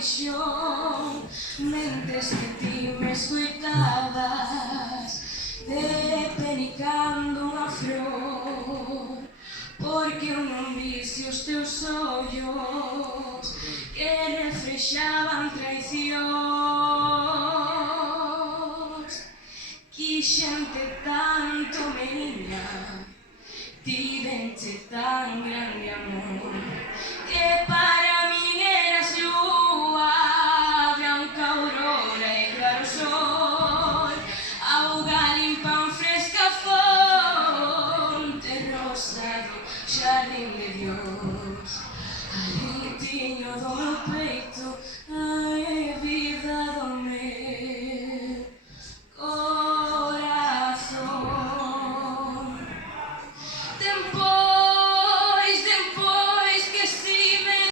paixón, mentes que ti me escuitabas, depenicando unha flor, porque eu non viste os teus ollos que refrexaban traicións. Quixente tanto, meniña, tivenche tan grande amor, que para min eras lúa, branca aurora e claro sol, auga limpa fresca fonte, rosa do xardín de Dios, alintiño do meu peito, ai,